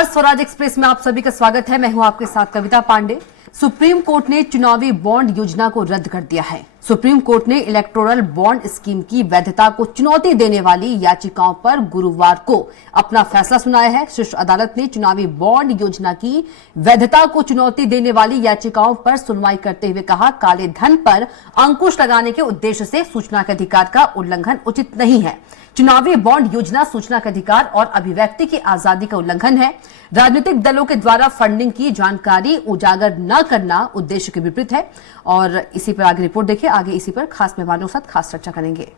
नमस्कार, स्वराज एक्सप्रेस में आप सभी का स्वागत है। मैं हूं आपके साथ कविता पांडे। सुप्रीम कोर्ट ने चुनावी बॉन्ड योजना को रद्द कर दिया है। सुप्रीम कोर्ट ने इलेक्टोरल बॉन्ड स्कीम की वैधता को चुनौती देने वाली याचिकाओं पर गुरुवार को अपना फैसला सुनाया है। शीर्ष अदालत ने चुनावी बॉन्ड योजना की वैधता को चुनौती देने वाली याचिकाओं पर सुनवाई करते हुए कहा, काले धन पर अंकुश लगाने के उद्देश्य से सूचना के अधिकार का उल्लंघन उचित नहीं है। चुनावी बॉन्ड योजना सूचना का अधिकार और अभिव्यक्ति की आजादी का उल्लंघन है। राजनीतिक दलों के द्वारा फंडिंग की जानकारी उजागर न करना उद्देश्य के विपरीत है। और इसी पर आगे रिपोर्ट देखिए। आगे इसी पर खास मेहमानों के साथ खास चर्चा करेंगे।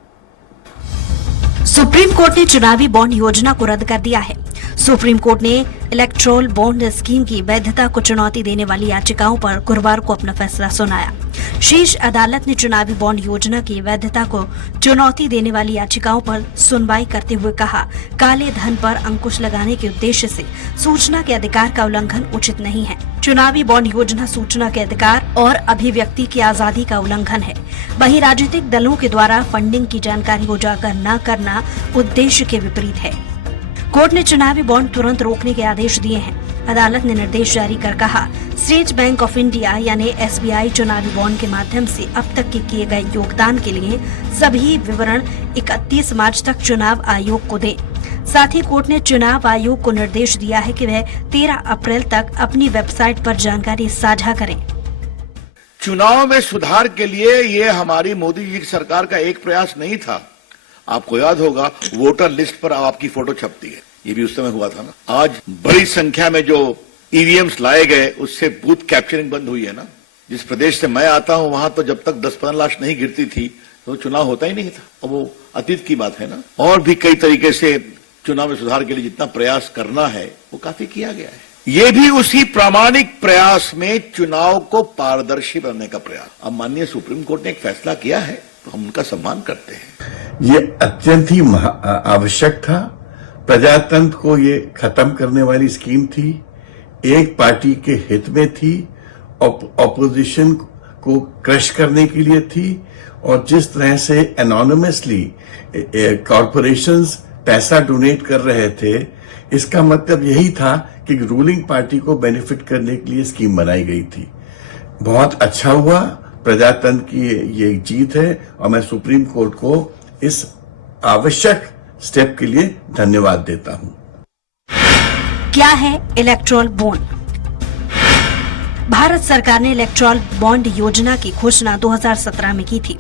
सुप्रीम कोर्ट ने चुनावी बॉन्ड योजना को रद्द कर दिया है। सुप्रीम कोर्ट ने इलेक्टोरल बॉन्ड स्कीम की वैधता को चुनौती देने वाली याचिकाओं पर गुरुवार को अपना फैसला सुनाया। शीर्ष अदालत ने चुनावी बॉन्ड योजना की वैधता को चुनौती देने वाली याचिकाओं पर सुनवाई करते हुए कहा, काले धन पर अंकुश लगाने के उद्देश्य से सूचना के अधिकार का उल्लंघन उचित नहीं है। चुनावी बॉन्ड योजना सूचना के अधिकार और अभिव्यक्ति की आजादी का उल्लंघन है। वहीं राजनीतिक दलों के द्वारा फंडिंग की जानकारी उजागर न करना उद्देश्य के विपरीत है। कोर्ट ने चुनावी बॉन्ड तुरंत रोकने के आदेश दिए हैं। अदालत ने निर्देश जारी कर कहा, स्टेट बैंक ऑफ इंडिया यानी एसबीआई चुनावी बॉन्ड के माध्यम से अब तक के किए गए योगदान के लिए सभी विवरण 31 मार्च तक चुनाव आयोग को दें। साथ ही कोर्ट ने चुनाव आयोग को निर्देश दिया है कि वह 13 अप्रैल तक अपनी वेबसाइट पर जानकारी साझा करें। चुनाव में सुधार के लिए ये हमारी मोदी जी की सरकार का एक प्रयास नहीं था। आपको याद होगा, वोटर लिस्ट पर आपकी फोटो छपती है, ये भी उस समय हुआ था ना। आज बड़ी संख्या में जो ईवीएम्स लाए गए, उससे बूथ कैप्चरिंग बंद हुई है ना। जिस प्रदेश से मैं आता हूं, वहां तो जब तक 10-15 लाश नहीं गिरती थी तो चुनाव होता ही नहीं था। अब वो अतीत की बात है ना। और भी कई तरीके से चुनाव में सुधार के लिए जितना प्रयास करना है वो काफी किया गया है। ये भी उसी प्रामाणिक प्रयास में चुनाव को पारदर्शी बनाने का प्रयास। अब माननीय सुप्रीम कोर्ट ने एक फैसला किया है तो हम उनका सम्मान करते हैं। ये अत्यंत ही आवश्यक था। प्रजातंत्र को ये खत्म करने वाली स्कीम थी, एक पार्टी के हित में थी, ऑपोजिशन को क्रश करने के लिए थी। और जिस तरह से एनोनिमसली कॉरपोरेशंस पैसा डोनेट कर रहे थे, इसका मतलब यही था कि रूलिंग पार्टी को बेनिफिट करने के लिए स्कीम बनाई गई थी। बहुत अच्छा हुआ, प्रजातंत्र की ये जीत है और मैं सुप्रीम कोर्ट को इस आवश्यक स्टेप के लिए धन्यवाद देता हूं। क्या है इलेक्टोरल बॉन्ड? भारत सरकार ने इलेक्टोरल बॉन्ड योजना की घोषणा 2017 में की थी।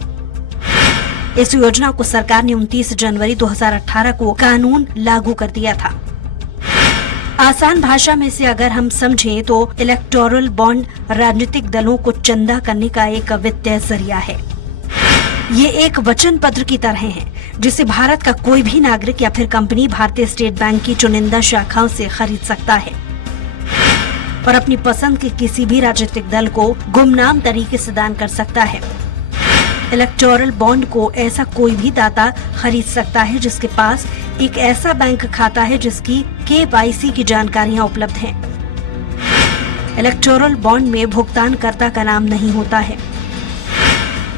इस योजना को सरकार ने 29 जनवरी 2018 को कानून लागू कर दिया था। आसान भाषा में से अगर हम समझें तो इलेक्टोरल बॉन्ड राजनीतिक दलों को चंदा करने का एक वित्तीय जरिया है। ये एक वचन पत्र की तरह है जिसे भारत का कोई भी नागरिक या फिर कंपनी भारतीय स्टेट बैंक की चुनिंदा शाखाओं से खरीद सकता है और अपनी पसंद के किसी भी राजनीतिक दल को गुमनाम तरीके से दान कर सकता है। इलेक्टोरल बॉन्ड को ऐसा कोई भी दाता खरीद सकता है जिसके पास एक ऐसा बैंक खाता है जिसकी KYC की जानकारियां उपलब्ध हैं। इलेक्टोरल बॉन्ड में भुगतानकर्ता का नाम नहीं होता है।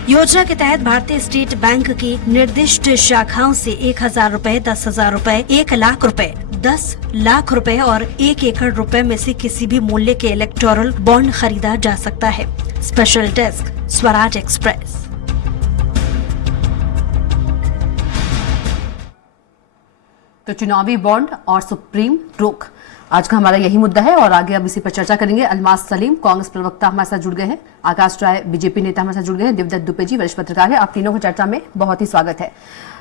योजना के तहत भारतीय स्टेट बैंक की निर्दिष्ट शाखाओं से 1,000 रुपए, 10,000 रुपए, 1 लाख रुपए, 10 लाख रुपए और 1 एकड़ रुपए में से किसी भी मूल्य के इलेक्टोरल बॉन्ड खरीदा जा सकता है। Special desk, Swaraj express. तो चुनावी बॉन्ड और सुप्रीम रोक, आज का हमारा यही मुद्दा है और आगे अब इसी पर चर्चा करेंगे। अलमास सलीम कांग्रेस प्रवक्ता हमारे साथ जुड़ गए हैं, आकाश राय बीजेपी नेता हमारे साथ जुड़ गए हैं, दिवदत्त दुबे जी वरिष्ठ पत्रकार है। आप तीनों को चर्चा में बहुत ही स्वागत है।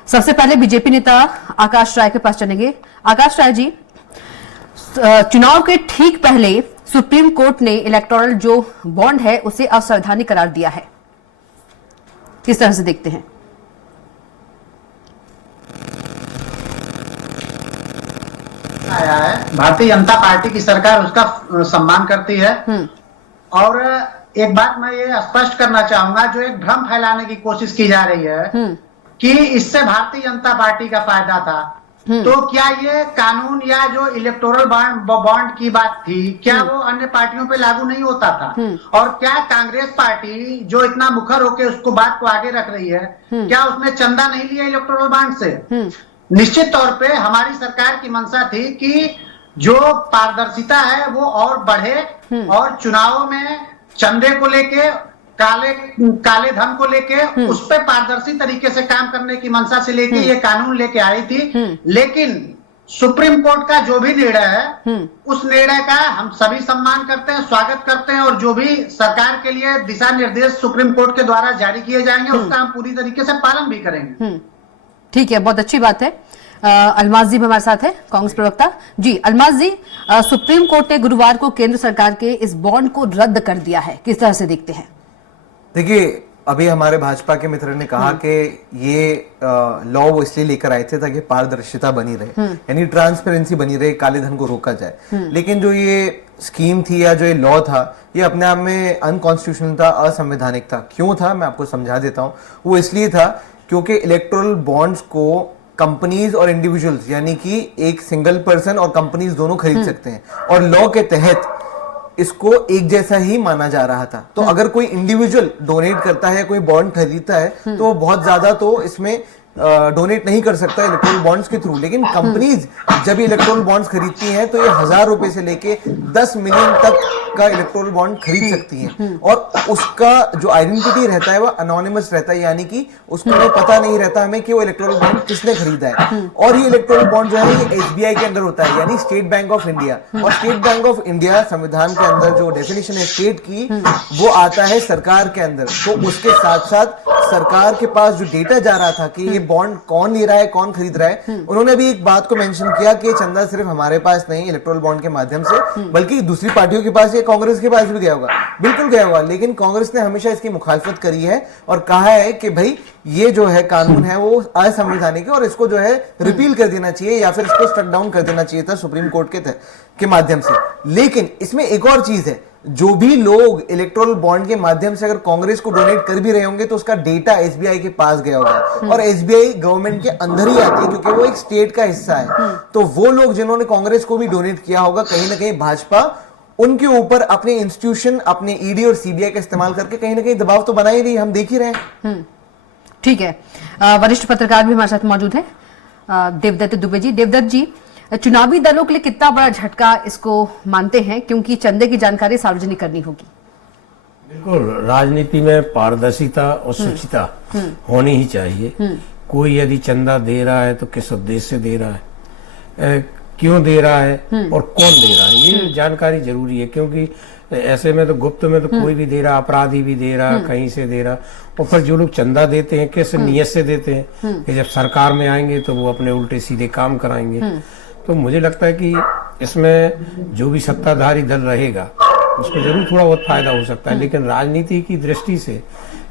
सबसे पहले बीजेपी नेता आकाश राय के पास चलेंगे। आकाश राय जी, चुनाव के ठीक पहले सुप्रीम कोर्ट ने इलेक्टोरल जो बॉन्ड है उसे असंवैधानिक करार दिया है, किस तरह से देखते हैं? आया है, भारतीय जनता पार्टी की सरकार उसका सम्मान करती है। और एक बात मैं ये स्पष्ट करना चाहूंगा, जो एक भ्रम फैलाने की कोशिश की जा रही है कि इससे भारतीय जनता पार्टी का फायदा था, तो क्या ये कानून या जो इलेक्टोरल बॉन्ड की बात थी, क्या वो अन्य पार्टियों पे लागू नहीं होता था? और क्या कांग्रेस पार्टी जो इतना मुखर होकर उसको बात को आगे रख रही है, क्या उसने चंदा नहीं लिया इलेक्टोरल बॉन्ड से? निश्चित तौर पे हमारी सरकार की मंशा थी कि जो पारदर्शिता है वो और बढ़े और चुनावों में चंदे को लेके काले धन को लेके उस पे पारदर्शी तरीके से काम करने की मंशा से लेके ये कानून लेके आई थी। लेकिन सुप्रीम कोर्ट का जो भी निर्णय है उस निर्णय का हम सभी सम्मान करते हैं, स्वागत करते हैं और जो भी सरकार के लिए दिशा निर्देश सुप्रीम कोर्ट के द्वारा जारी किए जाएंगे उसका हम पूरी तरीके से पालन भी करेंगे। ठीक है, बहुत अच्छी बात है। अलमाज जी भी हमारे साथ है, कांग्रेस प्रवक्ता जी। अलमाज जी, सुप्रीम कोर्ट ने गुरुवार को केंद्र सरकार के इस बॉन्ड को रद्द कर दिया है, किस तरह से देखते हैं? देखिए, अभी हमारे भाजपा के मित्र ने कहा कि ये लॉ वो इसलिए लेकर आए थे ताकि पारदर्शिता बनी रहे, यानी ट्रांसपेरेंसी बनी रहे, काले धन को रोका जाए। लेकिन जो ये स्कीम थी या जो ये लॉ था, ये अपने आप में अनकॉन्स्टिट्यूशनल था, असंवैधानिक था। क्यों था, मैं आपको समझा देता हूँ। वो इसलिए था क्योंकि इलेक्टोरल बॉन्ड्स को कंपनीज और इंडिविजुअल्स यानी कि एक सिंगल पर्सन और कंपनीज दोनों खरीद सकते हैं और लॉ के तहत इसको एक जैसा ही माना जा रहा था। तो अगर कोई इंडिविजुअल डोनेट करता है, कोई बॉन्ड खरीदता है, तो वो बहुत ज्यादा तो इसमें डोनेट नहीं कर सकता इलेक्ट्रोल बॉन्ड्स के थ्रू। लेकिन कंपनीज जब इलेक्ट्रोल बॉन्ड्स खरीदती हैं तो ये 1000 रुपए से लेके 10 मिलियन तक का इलेक्ट्रोल बॉन्ड खरीद सकती हैं और उसका जो आइडेंटिटी रहता है वो अनोनिमस रहता है, यानी कि उसको पता नहीं रहता हमें कि वो इलेक्ट्रोल बॉन्ड किसने खरीदा है। और ये इलेक्ट्रोल बॉन्ड जो है ये SBI के अंदर होता है, यानी स्टेट बैंक ऑफ इंडिया। और स्टेट बैंक ऑफ इंडिया संविधान के अंदर जो डेफिनेशन है स्टेट की, वो आता है सरकार के अंदर। तो उसके साथ साथ सरकार के पास जो डेटा जा रहा था कि ये बॉन्ड कौन ले रहा है, कौन खरीद रहा है, उन्होंने अभी एक बात को मेंशन किया कि चंदा सिर्फ हमारे पास नहीं इलेक्ट्रोल बॉन्ड के माध्यम से, बल्कि दूसरी पार्टियों के पास, ये कांग्रेस के पास भी गया होगा, बिल्कुल गया होगा। लेकिन कांग्रेस ने हमेशा इसकी मुखालफत करी है और कहा है कि भाई ये जो है कानून है वो असंवैधानिक है और इसको जो है रिपील कर देना चाहिए या फिर इसको स्ट्रक डाउन कर देना चाहिए था सुप्रीम कोर्ट के माध्यम से। लेकिन इसमें एक और चीज है, जो भी लोग इलेक्ट्रोल बॉन्ड के माध्यम से अगर कांग्रेस को डोनेट कर भी रहे होंगे तो उसका डेटा SBI के पास गया होगा और SBI गवर्नमेंट के अंदर ही आती है क्योंकि वो एक स्टेट का हिस्सा है। तो वो लोग जिन्होंने कांग्रेस को भी डोनेट किया होगा, कहीं ना कहीं भाजपा उनके ऊपर अपने इंस्टीट्यूशन, अपने ED और CBI का इस्तेमाल करके कहीं ना कहीं दबाव तो बना ही रही, हम देख ही रहे हैं। ठीक है, वरिष्ठ पत्रकार भी हमारे साथ मौजूद है, देवदत्त दुबे जी। देवदत्त जी, चुनावी दलों के लिए कितना बड़ा झटका इसको मानते हैं, क्योंकि चंदे की जानकारी सार्वजनिक करनी होगी? बिल्कुल, राजनीति में पारदर्शिता और शुचिता होनी ही चाहिए। कोई यदि चंदा दे रहा है तो किस उद्देश्य से दे रहा है, क्यों दे रहा है और कौन दे रहा है, ये जानकारी जरूरी है। क्योंकि ऐसे में तो गुप्त में तो कोई भी दे रहा, अपराधी भी दे रहा, कहीं से दे रहा। और फिर जो लोग चंदा देते हैं किस नियत से देते हैं कि जब सरकार में आएंगे तो वो अपने उल्टे सीधे काम कराएंगे। तो मुझे लगता है कि इसमें जो भी सत्ताधारी दल रहेगा उसको जरूर थोड़ा बहुत फायदा हो सकता है, लेकिन राजनीति की दृष्टि से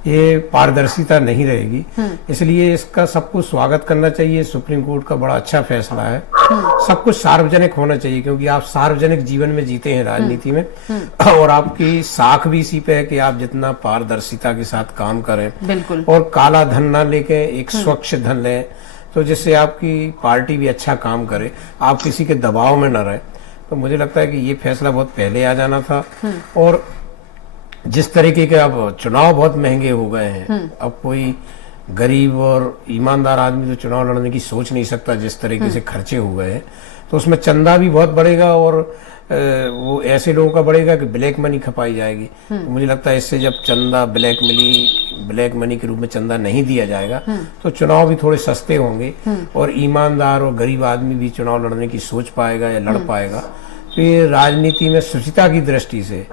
ये पारदर्शिता नहीं रहेगी। इसलिए इसका सबको स्वागत करना चाहिए। सुप्रीम कोर्ट का बड़ा अच्छा फैसला है। सब कुछ सार्वजनिक होना चाहिए क्योंकि आप सार्वजनिक जीवन में जीते हैं राजनीति में, और आपकी साख भी इसी पे है कि आप जितना पारदर्शिता के साथ काम करें, बिल्कुल, और काला धन ना लेके एक स्वच्छ धन लें, तो जिससे आपकी पार्टी भी अच्छा काम करे, आप किसी के दबाव में न रहे। तो मुझे लगता है कि ये फैसला बहुत पहले आ जाना था। और जिस तरीके के अब चुनाव बहुत महंगे हो गए हैं, अब कोई गरीब और ईमानदार आदमी तो चुनाव लड़ने की सोच नहीं सकता, जिस तरीके से खर्चे हो गए हैं। तो उसमें चंदा भी बहुत बढ़ेगा और वो ऐसे लोगों का बढ़ेगा कि ब्लैक मनी खपाई जाएगी। तो मुझे लगता है इससे जब चंदा ब्लैक मनी के रूप में चंदा नहीं दिया जाएगा तो चुनाव भी थोड़े सस्ते होंगे और ईमानदार और गरीब आदमी भी चुनाव लड़ने की सोच पाएगा या लड़ पाएगा। फिर राजनीति में शुचिता की दृष्टि से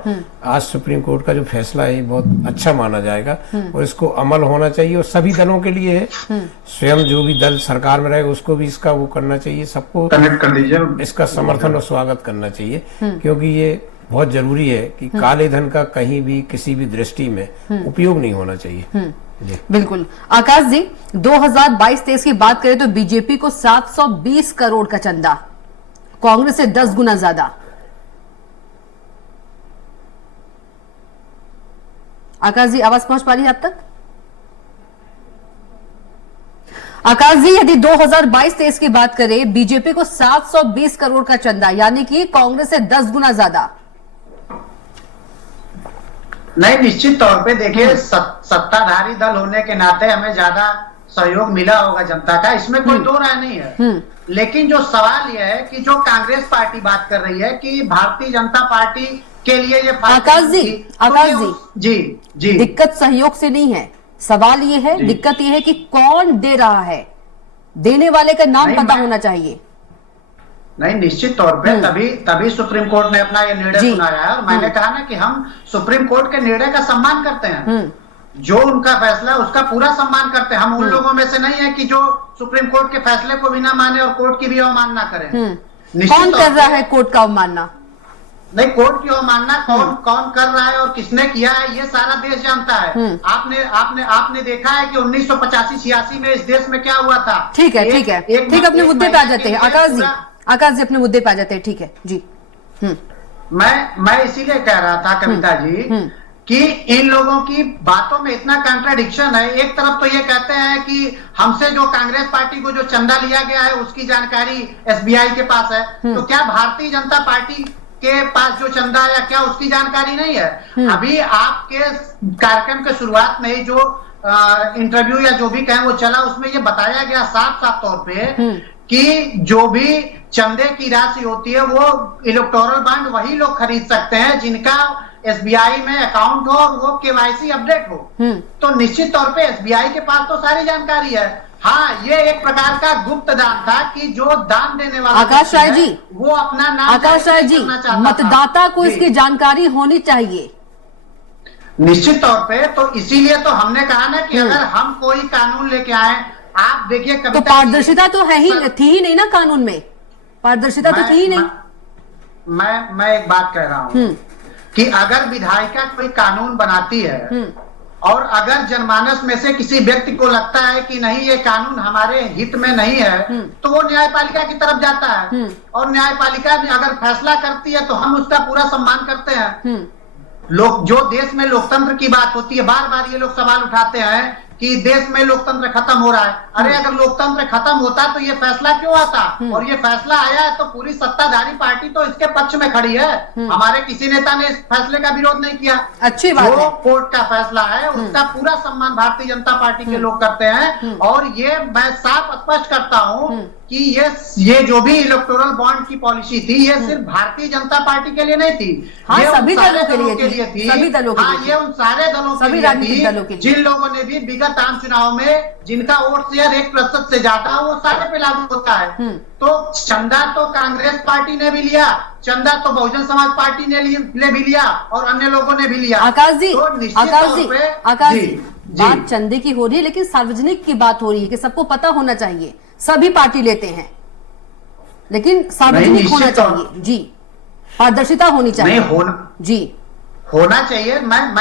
आज सुप्रीम कोर्ट का जो फैसला है बहुत अच्छा माना जाएगा और इसको अमल होना चाहिए और सभी दलों के लिए है। स्वयं जो भी दल सरकार में रहेगा उसको भी इसका वो करना चाहिए, सबको कनेक्ट कर लीजिए, इसका समर्थन और स्वागत करना चाहिए, क्योंकि ये बहुत जरूरी है कि काले धन का कहीं भी किसी भी दृष्टि में उपयोग नहीं होना चाहिए। बिल्कुल। आकाश जी, 2022-23 की बात करें तो बीजेपी को 720 करोड़ का चंदा, कांग्रेस से 10 गुना ज्यादा। आकाश जी, आवाज पहुंच पा रही है आप तक? आकाश जी, यदि 2022-23 की बात करें, बीजेपी को 720 करोड़ का चंदा, यानी कि कांग्रेस से 10 गुना ज्यादा। नहीं, निश्चित तौर पे देखिए, सत्ताधारी दल होने के नाते हमें ज्यादा सहयोग मिला होगा जनता का, इसमें कोई दो राय नहीं है। लेकिन जो सवाल यह है कि जो कांग्रेस पार्टी बात कर रही है कि भारतीय जनता पार्टी के लिए ये आकाश जी, आकाश जी, जी दिक्कत सहयोग से नहीं है, सवाल ये है, दिक्कत ये है कि कौन दे रहा है, देने वाले का नाम पता होना चाहिए। नहीं, निश्चित तौर पे तभी सुप्रीम कोर्ट ने अपना ये निर्णय सुनाया है। और मैंने कहा ना कि हम सुप्रीम कोर्ट के निर्णय का सम्मान करते हैं, जो उनका फैसला उसका पूरा सम्मान करते हैं। हम उन लोगों में से नहीं है कि जो सुप्रीम कोर्ट के फैसले को भी ना माने और कोर्ट की भी अवमानना करें। कौन कर रहा है कोर्ट का अवमानना? नहीं, कोर्ट की अवमानना कौन कर रहा है और किसने किया है, ये सारा देश जानता है। आपने देखा है कि 1985-86 में इस देश में क्या हुआ था। ठीक है, ठीक है, ठीक, अपने मुद्दे पे आ जाते हैं आकाश जी, अपने मुद्दे पे आ जाते हैं, ठीक है जी। मैं इसीलिए कह रहा था कविता जी कि इन लोगों की बातों में इतना कॉन्ट्राडिक्शन है। एक तरफ तो ये कहते हैं कि हमसे जो कांग्रेस पार्टी को जो चंदा लिया गया है उसकी जानकारी एसबीआई के पास है, तो क्या भारतीय जनता पार्टी के पास जो चंदा आया क्या उसकी जानकारी नहीं है? अभी आपके कार्यक्रम के शुरुआत में ही जो इंटरव्यू या जो भी कहें वो चला, उसमें ये बताया गया साफ साफ तौर पे कि जो भी चंदे की राशि होती है वो इलेक्टोरल बॉन्ड वही लोग खरीद सकते हैं जिनका एसबीआई में अकाउंट हो और वो केवाईसी अपडेट हो। तो निश्चित तौर पे एसबीआई के पास तो सारी जानकारी है। हाँ, ये एक प्रकार का गुप्त दान था कि जो दान देने वाला आकाश राय जी, वो अपना नाम आकाश राय जी, मतदाता को इसकी जानकारी होनी चाहिए निश्चित तौर पे। तो इसीलिए तो हमने कहा ना कि अगर हम कोई कानून लेके आए, आप देखिए तो पारदर्शिता तो है ही, थी ही नहीं ना कानून में, पारदर्शिता तो थी ही नहीं। मैं एक बात कह रहा हूँ कि अगर विधायिका कोई कानून बनाती है और अगर जनमानस में से किसी व्यक्ति को लगता है कि नहीं ये कानून हमारे हित में नहीं है, तो वो न्यायपालिका की तरफ जाता है और न्यायपालिका अगर फैसला करती है तो हम उसका पूरा सम्मान करते हैं। लोग जो देश में लोकतंत्र की बात होती है, बार बार ये लोग सवाल उठाते हैं कि देश में लोकतंत्र खत्म हो रहा है। अरे अगर लोकतंत्र खत्म होता तो ये फैसला क्यों आता? और ये फैसला आया है तो पूरी सत्ताधारी पार्टी तो इसके पक्ष में खड़ी है। हमारे किसी नेता ने इस फैसले का विरोध नहीं किया। अच्छी बात है। जो कोर्ट का फैसला है उसका पूरा सम्मान भारतीय जनता पार्टी के लोग करते हैं। और ये मैं साफ स्पष्ट करता हूँ कि ये जो भी इलेक्टोरल बॉन्ड की पॉलिसी थी, ये सिर्फ भारतीय जनता पार्टी के लिए नहीं थी, हाँ, ये सभी सारे दलों के लिए थी, सभी दलों के लिए, ये उन सारे दलों के लिए थी जिन लोगों ने भी विगत आम चुनाव में जिनका वोट शेयर 1% से ज्यादा, वो सारे पे लागू होता है। तो चंदा तो कांग्रेस पार्टी ने भी लिया, चंदा तो बहुजन समाज पार्टी ने भी लिया और अन्य लोगों ने भी लिया। आकाश जी, तो आकाश जी, बात चंदे की हो रही है लेकिन सार्वजनिक की बात हो रही है कि सबको पता होना चाहिए। सभी पार्टी लेते हैं लेकिन सार्वजनिक होना चाहिए जी, पारदर्शिता होनी चाहिए। नहीं जी होना चाहिए। मैं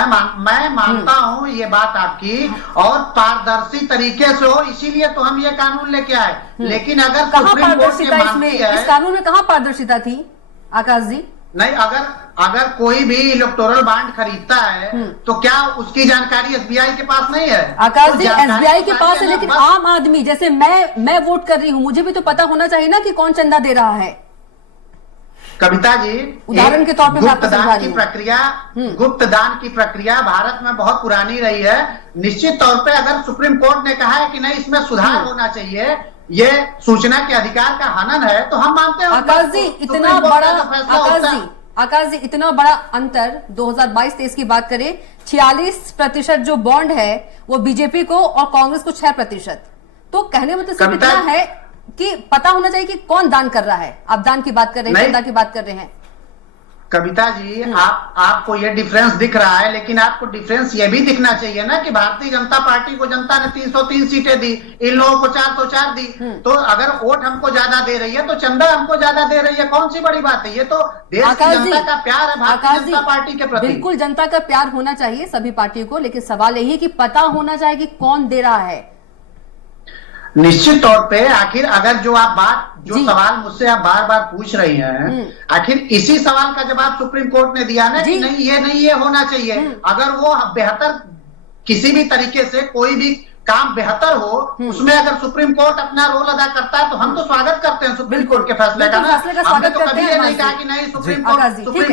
मानता हूं ये बात आपकी, और पारदर्शी तरीके से हो, इसीलिए तो हम ये कानून लेके आए। लेकिन अगर कहाँ पारदर्शिता इसमें, इस कानून में कहाँ पारदर्शिता थी आकाश जी? नहीं, अगर कोई भी इलेक्टोरल बॉन्ड खरीदता है तो क्या उसकी जानकारी एसबीआई के पास नहीं है? आकाश जी, एसबीआई के पास है लेकिन आम आदमी जैसे मैं वोट कर रही हूँ, मुझे भी तो पता होना चाहिए ना कि कौन चंदा दे रहा है। कविता जी, उदाहरण के तौर पे गुप्त दान की प्रक्रिया भारत में बहुत पुरानी रही है। निश्चित तौर पे अगर सुप्रीम कोर्ट ने कहा है कि नहीं इसमें सुधार होना चाहिए, ये सूचना के अधिकार का हनन है, तो हम मानते हैं। आकाश जी, इतना बड़ा अंतर 2022-23 की बात करें, 46% जो बॉन्ड है वो बीजेपी को और कांग्रेस को 6%। तो कहने में तो सिर्फ इतना है कि पता होना चाहिए कि कौन दान कर रहा है। आप दान की बात कर रहे हैं, चंदा की बात कर रहे हैं। कविता जी, आपको ये डिफरेंस दिख रहा है, लेकिन आपको डिफरेंस ये भी दिखना चाहिए ना कि भारतीय जनता पार्टी को जनता ने 303 सीटें दी, इन लोगों को 404 दी। तो अगर वोट हमको ज्यादा दे रही है तो चंदा हमको ज्यादा दे रही है, कौन सी बड़ी बात है? ये तो देश की जनता का प्यार है भारतीय जनता पार्टी के प्रति। बिल्कुल जनता का प्यार होना चाहिए सभी पार्टियों को, लेकिन सवाल यही है कि पता होना चाहिए कि कौन दे रहा है। निश्चित तौर पे आखिर अगर सवाल मुझसे आप बार बार पूछ रही हैं, आखिर इसी सवाल का जवाब सुप्रीम कोर्ट ने दिया ना कि नहीं ये होना चाहिए। अगर वो बेहतर किसी भी तरीके से कोई भी काम बेहतर हो, उसमें अगर सुप्रीम कोर्ट अपना रोल अदा करता है तो हम तो स्वागत करते हैं सुप्रीम कोर्ट के फैसले का ना। हमने तो कभी ये नहीं कहा कि नहीं सुप्रीम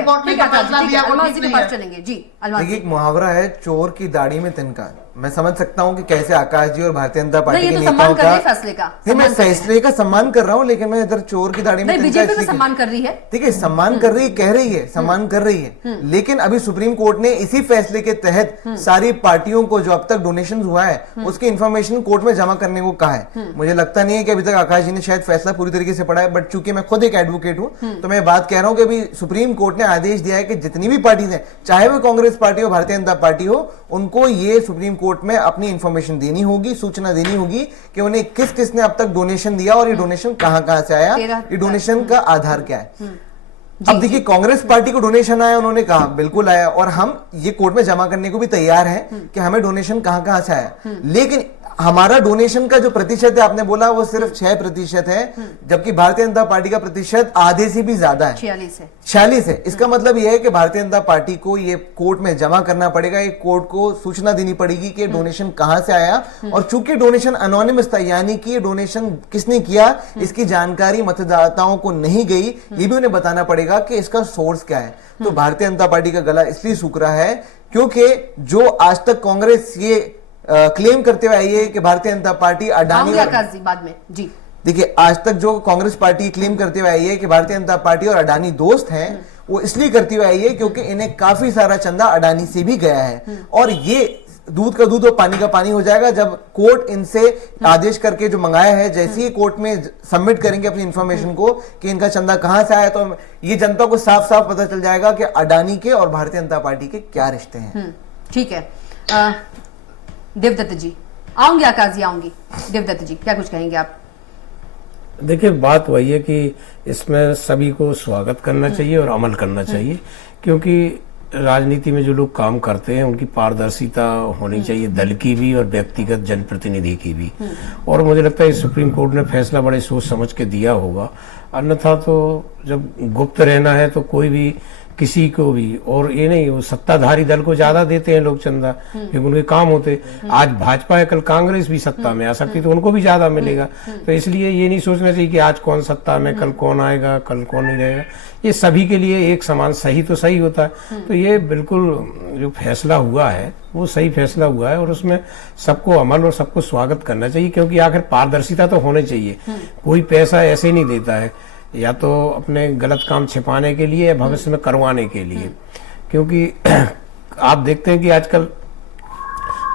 कोर्ट ने फैसला दिया वो ठीक नहीं है। देखिए, एक मुहावरा है, चोर की दाढ़ी में तिनका। मैं समझ सकता हूं कि कैसे आकाश जी और भारतीय जनता पार्टी नहीं, के ये तो नेताओं सम्मान कर रहे का हैं फैसले का, नहीं, मैं सम्मान कर रहे हैं। फैसले का सम्मान कर रहा हूं, लेकिन मैं इधर चोर की दाढ़ी में नहीं, तिनका बीजेपी तो इसलिए- सम्मान कर रही है। ठीक है, सम्मान कर रही है, कह रही है सम्मान कर रही है, लेकिन अभी सुप्रीम कोर्ट ने इसी फैसले के तहत सारी पार्टियों को जो अब तक डोनेशन हुआ है उसकी इंफॉर्मेशन कोर्ट में जमा करने को कहा है। मुझे लगता नहीं है कि अभी तक आकाश जी ने शायद फैसला पूरी तरीके से पढ़ा है, बट चूंकि मैं खुद एक एडवोकेट हूं तो मैं बात कह रहा हूं कि अभी सुप्रीम कोर्ट ने आदेश दिया है कि जितनी भी पार्टीज हैं, चाहे वो कांग्रेस पार्टी हो, भारतीय जनता पार्टी हो, उनको ये सुप्रीम कोर्ट में अपनी इंफॉर्मेशन देनी होगी, सूचना देनी होगी कि उन्हें किस किस ने अब तक डोनेशन दिया और ये डोनेशन कहां से आया, ये डोनेशन का आधार क्या है। अब देखिए, कांग्रेस पार्टी को डोनेशन आया, उन्होंने कहा बिल्कुल आया, और हम ये कोर्ट में जमा करने को भी तैयार हैं कि हमें डोनेशन कहां से आया, लेकिन हमारा डोनेशन का जो प्रतिशत है, आपने बोला वो सिर्फ 6% है, जबकि भारतीय जनता पार्टी का प्रतिशत आधे से भी ज्यादा है, 46 है। इसका मतलब यह है कि भारतीय जनता पार्टी को ये कोर्ट में जमा करना पड़ेगा, ये कोर्ट को सूचना देनी पड़ेगी कि डोनेशन कहां से आया, और चूंकि डोनेशन अनोनिमस था, यानी कि ये डोनेशन किसने किया इसकी जानकारी मतदाताओं को नहीं गई, ये भी उन्हें बताना पड़ेगा कि इसका सोर्स क्या है। तो भारतीय जनता पार्टी का गला इसलिए सूख रहा है क्योंकि जो आज तक कांग्रेस ये क्लेम करते हुए आई है कि भारतीय जनता पार्टी अडानी बाद में जी, देखिए, आज तक जो कांग्रेस पार्टी क्लेम करते हुए आई है कि भारतीय जनता पार्टी और अडानी दोस्त हैं, वो इसलिए करती हुई आई है क्योंकि इन्हें काफी सारा चंदा अडानी से भी गया है, और ये दूध का दूध और पानी का पानी हो जाएगा जब कोर्ट इनसे आदेश करके जो मंगाया है, जैसे ही कोर्ट में सबमिट करेंगे अपनी इंफॉर्मेशन को कि इनका चंदा कहां से आया, तो ये जनता को साफ साफ पता चल जाएगा कि अडानी के और भारतीय जनता पार्टी के क्या रिश्ते हैं। ठीक है, देवदत्त जी आऊंगी, आकाश जी आऊंगी। देवदत्त जी क्या कुछ कहेंगे आप? देखिए, बात वही है कि इसमें सभी को स्वागत करना चाहिए और अमल करना चाहिए, क्योंकि राजनीति में जो लोग काम करते हैं उनकी पारदर्शिता होनी चाहिए, दल की भी और व्यक्तिगत जनप्रतिनिधि की भी। और मुझे लगता है सुप्रीम कोर्ट ने फैसला बड़े सोच समझ के दिया होगा, अन्यथा तो जब गुप्त रहना है तो कोई भी किसी को भी, और ये नहीं वो सत्ताधारी दल को ज्यादा देते हैं लोग चंदा क्योंकि उनके काम होते। आज भाजपा है, कल कांग्रेस भी सत्ता में आ सकती, तो उनको भी ज्यादा मिलेगा। तो इसलिए ये नहीं सोचना चाहिए कि आज कौन सत्ता में, कल कौन आएगा, कल कौन नहीं रहेगा। ये सभी के लिए एक समान सही तो सही होता है। तो ये बिल्कुल जो फैसला हुआ है वो सही फैसला हुआ है, और उसमें सबको अमल और सबको स्वागत करना चाहिए, क्योंकि आखिर पारदर्शिता तो होनी चाहिए। कोई पैसा ऐसे नहीं देता है, या तो अपने गलत काम छिपाने के लिए या भविष्य में करवाने के लिए, क्योंकि आप देखते हैं कि आजकल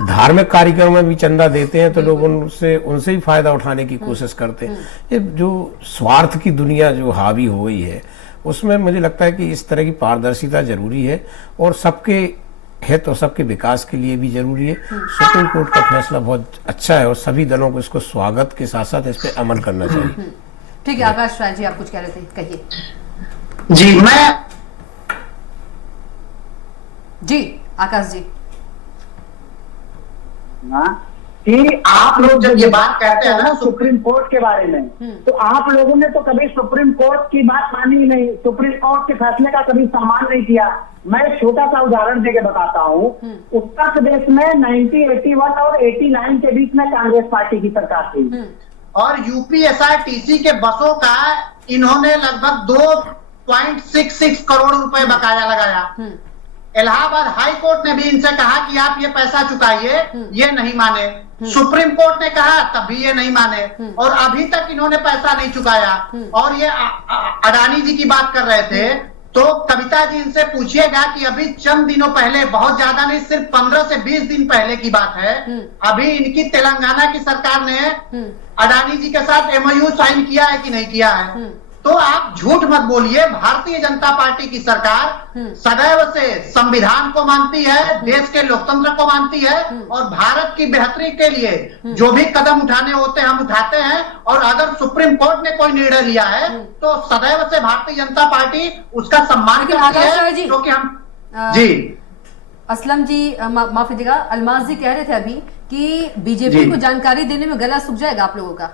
धार्मिक कार्यक्रम में भी चंदा देते हैं तो लोग उनसे ही फायदा उठाने की कोशिश करते हैं। ये जो स्वार्थ की दुनिया जो हावी हो गई है, उसमें मुझे लगता है कि इस तरह की पारदर्शिता जरूरी है, और सबके हित और सबके विकास के लिए भी जरूरी है। सुप्रीम कोर्ट का फैसला बहुत अच्छा है और सभी दलों को इसको स्वागत के साथ साथ इस पर अमल करना चाहिए। ठीक है, आकाश राय जी आप कुछ कह रहे थे, कहिए। जी, मैं जी आकाश जी। कि आप लोग जब ये बात कहते हैं ना सुप्रीम कोर्ट के बारे में, तो आप लोगों ने तो कभी सुप्रीम कोर्ट की बात मानी ही नहीं, सुप्रीम कोर्ट के फैसले का कभी सम्मान नहीं किया। मैं एक छोटा सा उदाहरण देके बताता हूँ। उत्तर प्रदेश में 1981 और 89 के बीच में कांग्रेस पार्टी की सरकार थी, और यूपीएसआरटीसी के बसों का इन्होंने लगभग 2.66 करोड़ रुपए बकाया लगाया। इलाहाबाद हाई कोर्ट ने भी इनसे कहा कि आप ये पैसा चुकाइए, ये नहीं माने। सुप्रीम कोर्ट ने कहा तब भी ये नहीं माने, और अभी तक इन्होंने पैसा नहीं चुकाया। और ये अडानी जी की बात कर रहे थे, तो कविता जी इनसे पूछिएगा कि अभी चंद दिनों पहले, बहुत ज्यादा नहीं, सिर्फ 15 से 20 दिन पहले की बात है, अभी इनकी तेलंगाना की सरकार ने अडानी जी के साथ MOU साइन किया है कि नहीं किया है। तो आप झूठ मत बोलिए। भारतीय जनता पार्टी की सरकार सदैव से संविधान को मानती है, देश के लोकतंत्र को मानती है, और भारत की बेहतरी के लिए जो भी कदम उठाने होते हैं हम उठाते हैं। और अगर सुप्रीम कोर्ट ने कोई निर्णय लिया है तो सदैव से भारतीय जनता पार्टी उसका सम्मान करती है, क्योंकि हम जी असलम जी माफी देगा, अलमाज जी कह रहे थे अभी कि बीजेपी को जानकारी देने में गला सूख जाएगा आप लोगों का।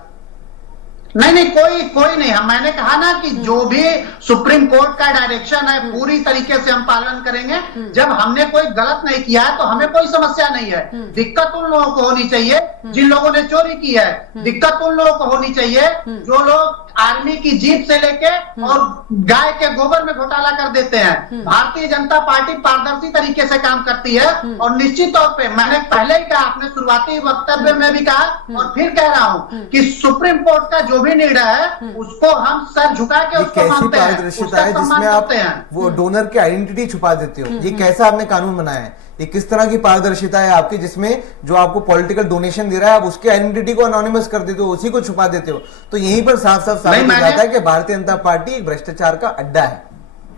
नहीं कोई नहीं। मैंने कहा ना कि जो भी सुप्रीम कोर्ट का डायरेक्शन है पूरी तरीके से हम पालन करेंगे। जब हमने कोई गलत नहीं किया है तो हमें कोई समस्या नहीं है। दिक्कत उन लोगों को होनी चाहिए जिन लोगों ने चोरी की है। दिक्कत उन लोगों को होनी चाहिए जो लोग आर्मी की जीप से लेके और गाय के गोबर में घोटाला कर देते हैं। भारतीय जनता पार्टी पारदर्शी तरीके से काम करती है और निश्चित तौर पे मैंने पहले ही कहा, अपने शुरुआती वक्तव्य में भी कहा और फिर कह रहा हूं कि सुप्रीम कोर्ट का जो भी निर्णय है उसको हम सर झुका के उसको कैसी मानते हैं, पारदर्शिता उसका है सम्मान जिसमें आप करते हैं। वो डोनर की आइडेंटिटी छुपा देते हो? ये कैसा आपने कानून बनाया है? ये किस तरह की पारदर्शिता है आपकी जिसमें जो आपको पॉलिटिकल डोनेशन दे रहा है आप उसकी आइडेंटिटी को अनोनिमस कर देते हो, उसी को छुपा देते हो? तो यहीं पर साफ साफ साबित हो जाता है कि भारतीय जनता पार्टी एक भ्रष्टाचार का अड्डा है।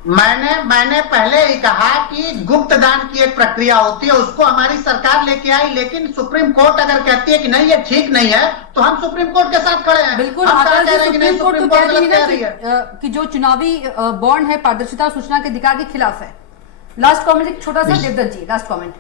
मैंने पहले ही कहा कि गुप्त दान की एक प्रक्रिया होती है, उसको हमारी सरकार लेके आई। लेकिन सुप्रीम कोर्ट अगर कहती है कि नहीं ये ठीक नहीं है तो हम सुप्रीम कोर्ट के साथ खड़े हैं। बिल्कुल हम आकाश जी, कह रहे हैं कि नहीं, सुप्रीम सुप्रीम कोर्ट कोर्ट तो गलत कह कह रही रही है है कि जो चुनावी बॉन्ड है पारदर्शिता और सूचना के अधिकार के खिलाफ है। लास्ट कमेंट एक छोटा सा देवदत्त जी, लास्ट कमेंट,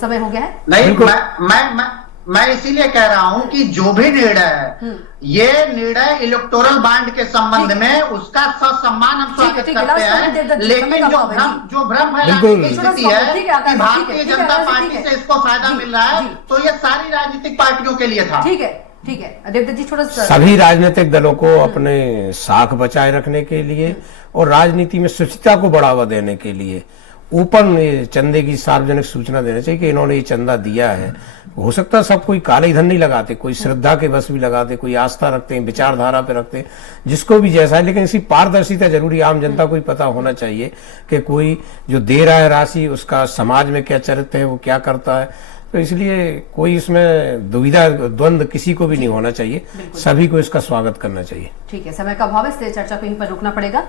समय हो गया है। नहीं, मैं इसीलिए कह रहा हूं कि जो भी निर्णय है ये निर्णय इलेक्टोरल बॉन्ड के संबंध में उसका सम्मान हम स्वागत करते हैं। लेकिन जो भ्रम फैलाने की स्थिति है कि भारतीय जनता पार्टी से इसको फायदा मिल रहा है तो ये सारी राजनीतिक पार्टियों के लिए था। ठीक है देवदत्त जी, थोड़ा सा सभी राजनीतिक दलों को अपने साख बचाए रखने के लिए और राजनीति में शुचिता को बढ़ावा देने के लिए ओपन चंदे की सार्वजनिक सूचना देना चाहिए कि इन्होंने ये चंदा दिया है। हो सकता है सब कोई काले धन नहीं लगाते, कोई श्रद्धा के बस भी लगाते, कोई आस्था रखते हैं, विचारधारा पे रखते हैं, जिसको भी जैसा है। लेकिन इसी पारदर्शिता जरूरी, आम जनता को भी पता होना चाहिए कि कोई जो दे रहा है राशि उसका समाज में क्या चरित्र है, वो क्या करता है। तो इसलिए कोई इसमें दुविधा द्वंद्व किसी को भी नहीं होना चाहिए, सभी को इसका स्वागत करना चाहिए। ठीक है, समय का अभाव है इसलिए चर्चा को यहीं पर रोकना पड़ेगा।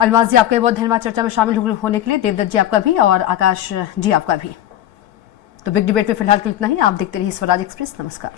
अलमास जी आपका बहुत धन्यवाद चर्चा में शामिल होने के लिए, देवदत्त जी आपका भी और आकाश जी आपका भी। तो बिग डिबेट में फिलहाल के लिए इतना ही। आप देखते रहिए स्वराज एक्सप्रेस। नमस्कार।